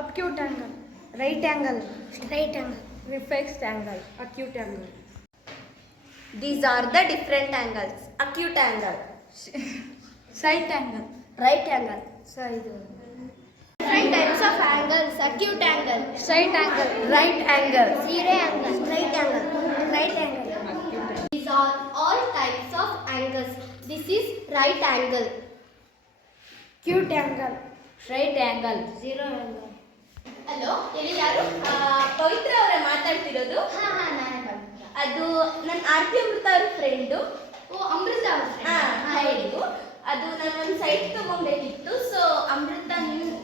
acute angle, right angle, straight angle, reflex angle, acute angle. These are the different angles. Acute angle, Side angle, right angle. side. Different types of angles. Acute angle, Side angle, right angle, zero angle, straight angle, right angle. these are all types of angles. This is right angle, Acute angle, straight angle. zero angle. Hello, ಇಲ್ಲಿ ಯಾರು? ಪವಿತ್ರ ಅವರ ಮಾತಾಡ್ತಿರೋದು? ನಾನೇ ಅದು ನನ್ನ ಆರ್ತಿ ಅಮೃತ ಅವ್ರ friend. ಓ ಅಮೃತ ಹೌದು. ಅದು ನಾನು ಒಂದು ಸೈಟ್ ತಗೊಬೇಕಿತ್ತು. ಸೊ ಅಮೃತ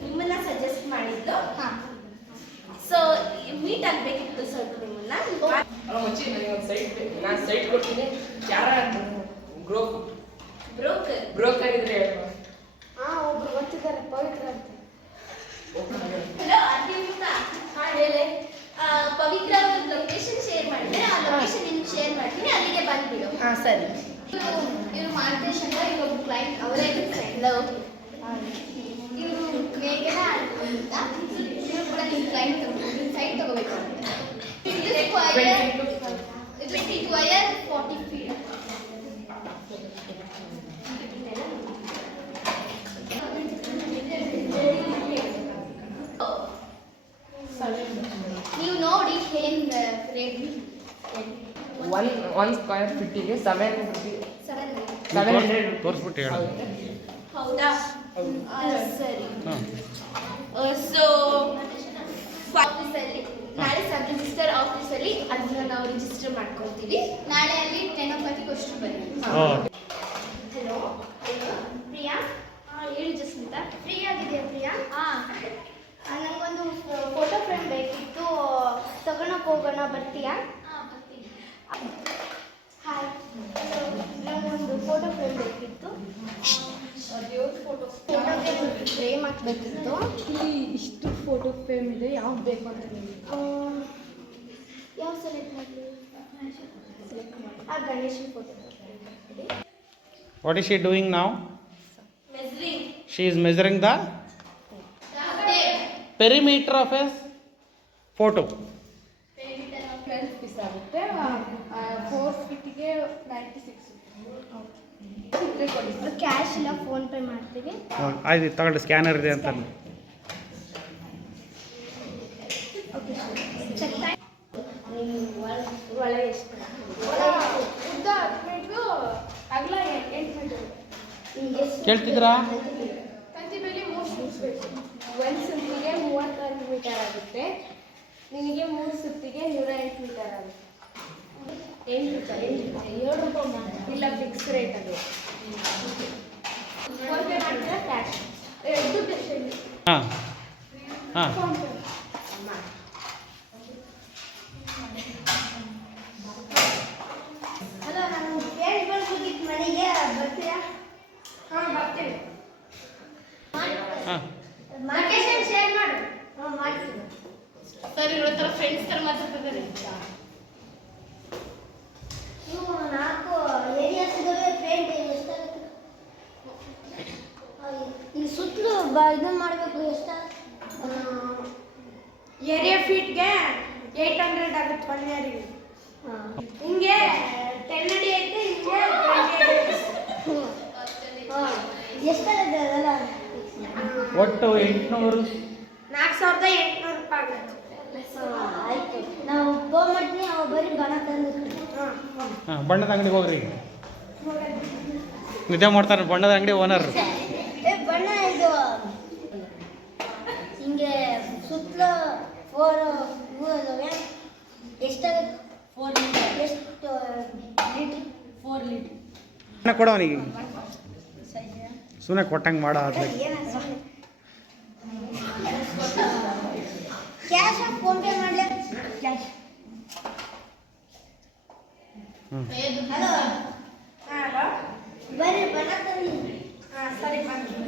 ನಿಮ್ಮನ್ನ ಸಜೆಸ್ಟ್ ಮಾಡಿದ್ದು. ಸೊ ಮೀಟ್ ಆಗಬೇಕಿತ್ತು ಸ್ವಲ್ಪ ನಿಮ್ಮನ್ನ. ಅಲ್ಲ ಮಚ್ಚಿ, ನನಗೆ ಒಂದು ಸೈಟ್ ಬೇಕು. ನಾನು ಸೈಟ್ ಕೊಡ್ತೀನಿ. ಯಾರ ಬ್ರೋಕರ್ ಇದ್ರೆ ಹೇಳು. ಒಬ್ರು ಗೊತ್ತಿದ್ದಾರೆ ಪವಿತ್ರ ಅಂತ. ಹಲೋ ಆರ್ತಿ ಅಮೃತ. ಹೇಳಿ. ಪವಿತ್ರ ಅವ್ರ ಲೊಕೇಶನ್ ಶೇರ್ ಮಾಡಿದ್ರೆ ಆ ಲೊಕೇಶನ್ ನಿಮ್ಗೆ ಶೇರ್ ಮಾಡ್ತೀನಿ, ಅಲ್ಲಿಗೆ ಬಂದ್ಬಿಡು. ಸರಿ. ಇವರು ಮಾರ್ಗೇಶ್ ಅಂತ ಇಲ್ಲೊಬ್ರು ಕ್ಲೈಂಟ್, ಅವರೇ ಫ್ರೆಂಡ್. ಇವರು ಮೇಘನ ಅಂತ, ಇವರು ಕೂಡ ನಿಮ್ಮ ಕ್ಲೈಂಟ್ ಸೈಟ್ ತಗೋಬೇಕು. ಇದು ಸ್ಕ್ವಯರ್ 40 feet. ನೀವು ನೋಡಿ ಏನು ರೇಟ್? ಒನ್ ಸ್ಕ್ವೇರ್ ಫೀಟಿಗೆ 700 ತೋರಿಸ್ಬಿಟ್ಟು ಹೇಳು. ಹೌದಾ? ಸರಿ. ಸೊ ಆಫೀಸಲ್ಲಿ ನಾಳೆ ಸಬ್ ರಿಜಿಸ್ಟರ್ ಆಫೀಸಲ್ಲಿ ಅದನ್ನ ನಾವು ರಿಜಿಸ್ಟರ್ ಮಾಡ್ಕೊತೀವಿ. ನಾಳೆ ಅಲ್ಲಿ 10 o'clock ಅಷ್ಟು ಬನ್ನಿ. ಹಲೋ ಪ್ರಿಯಾ. ಹೇಳಿ ಜಸ್ಮಿತಾ. ಫ್ರೀ ಆಗಿದೆಯಾ ಪ್ರಿಯಾ? ನನಗೊಂದು ಫೋಟೋ ಫ್ರೇಮ್ ಬೇಕಿತ್ತು, ತಗೊಳಕ್ಕೆ ಹೋಗೋಣ, ಬರ್ತೀಯಾ? ಹಾಯ್, ನನಗೊಂದು ಫೋಟೋ ಫ್ರೇಮ್ ಬೇಕಿತ್ತು. ಫೋಟೋ ಫ್ರೇಮ್ ಹಾಕ್ಬೇಕಿತ್ತು. ಇಷ್ಟು ಫೋಟೋ ಫ್ರೇಮ್ ಇದೆ, ಯಾವ್ದು ಬೇಕು ಅಂತ ನಿಮಗೆ? ಯಾವ ಸೆಲೆಕ್ಟ್ ಮಾಡಲಿ? ಆ ಗಣೇಶನ photo. What is she doing now? Measuring. She is measuring the perimeter of a photo. 12 piece ಆಗುತ್ತೆ. 4 ಫೀಟಿಗೆ 96 ಇದ್ರೆ ಕೊಡಿ. ಕ್ಯಾಶ್ ಇಲ್ಲ, ಫೋನ್ ಪೇ ಮಾಡ್ತೀವಿ. ಆಯ್ತು, ತಗೊಳ್ಳಿ, ಸ್ಕ್ಯಾನರ್ ಇದೆ ಅಂತ. Okay sir. ಒಳಗೆ ಎಷ್ಟು? ಉದ್ದ 10 ಮೀಟ್ರು, ಅಗಲ 8 ಮೀಟರ್. ಕೇಳ್ತಿದ್ರಾ? ತಂತಿ ಬೇಲಿ 3 ಸುತ್ತು ಬೇಕು. ಒಂದು ಸುತ್ತಿಗೆ 36 ಮೀಟರ್ ಆಗುತ್ತೆ. ನಿನಗೆ 3 ಸುತ್ತಿಗೆ 108 ಮೀಟರ್ ಆಗುತ್ತೆ. 8 ರೂಪಾಯಿ, 7 ರೂಪಾಯಿ ಮಾತ್ರ. ಇಲ್ಲ, ಫಿಕ್ಸ್ ರೇಟ್ ಅದು. ಫೋನ್ ಪೇ ಮಾಡ್ತೀರಾ ಕ್ಯಾಶ್? ದುಡ್ಡು ಎಷ್ಟು? ಹಾಂ ಹಾಂ. Phone pay. ಹಲೋ, ನಾನು ಕೇಳಿ ಬರ್ಬೇಕಿತ್ತು ಮನೆಗೆ, ಬರ್ತೀರಾ? ಬರ್ತೇವೆ. ಹಾಂ. ಲೊಕೇಶನ್ ಶೇರ್ ಮಾಡು. ಮಾಡ್ತೀನಿ. ಸರ್, ಇವ್ರ ಹತ್ರ ಫ್ರೆಂಡ್ಸ್ ಥರ ಮಾತಾಡ್ತಿದ್ದಾರೆ. ಇವು 4 ಏರಿಯಾಸ್ ಇದಾವೆ. ಪೇಂಟ್ ಎಷ್ಟಾಗುತ್ತೆ? ಇಲ್ಲಿ ಸುತ್ತಲೂ ಇದನ್ನು ಮಾಡಬೇಕು. ಎಷ್ಟಾಗುತ್ತೆ? ಏರಿಯಾ ಫೀಟ್ಗೆ 800 ಆಗುತ್ತೆ 1 ಇಯರಿಗೆ. ಹಿಂಗೆ 10 ಅಡಿ ಐತೆ, ಹಿಂಗೆ 20 ಅಡಿ ಐತೆ. ಎಷ್ಟಾಗುತ್ತೆ ಅದೆಲ್ಲ? ಒಟ್ಟು 800. 4800 ರೂಪಾಯಿ ಆಗುತ್ತೆ. ಆಯಿತು, ನಾವು ಫೋನ್ ಮಾಡ್ತೀನಿ. ಅವ ಬರೀ ಬಣ ತಂದು. ಹಾಂ, ಬಣ್ಣದ ಅಂಗಡಿಗೆ ಹೋಗ್ರಿ. ನಿದ್ದೆ ಮಾಡ್ತಾರೆ ಬಣ್ಣದ ಅಂಗಡಿ ಓನರ್. ಬಣ್ಣ ಇದು ಹಿಂಗೆ ಸುತ್ತಲೂ 4 ಇವು ಇದಾವೆ. ಎಷ್ಟಾಗುತ್ತೆ? 4 ಲೀಟರ್. ಎಷ್ಟು ಲೀಟ್ರ್? 4 ಲೀಟ್ರ್. ಕೊಡ ಅವನಿಗೆ, ಸುಮ್ಮನೆ ಕೊಟ್ಟಂಗೆ ಮಾಡೋ ಆಗ್ಬೇಕು. ಕ್ಯಾಶ್ ಫೋನ್ ಪೇ ಮಾಡಲಿ? ಕ್ಯಾಶ್. ಹಲೋ, ಹಲೋ, ಬರ್ರಿ ಬಣ್ಣ ತಂದು. ಸರಿ ಬನ್ನಿ.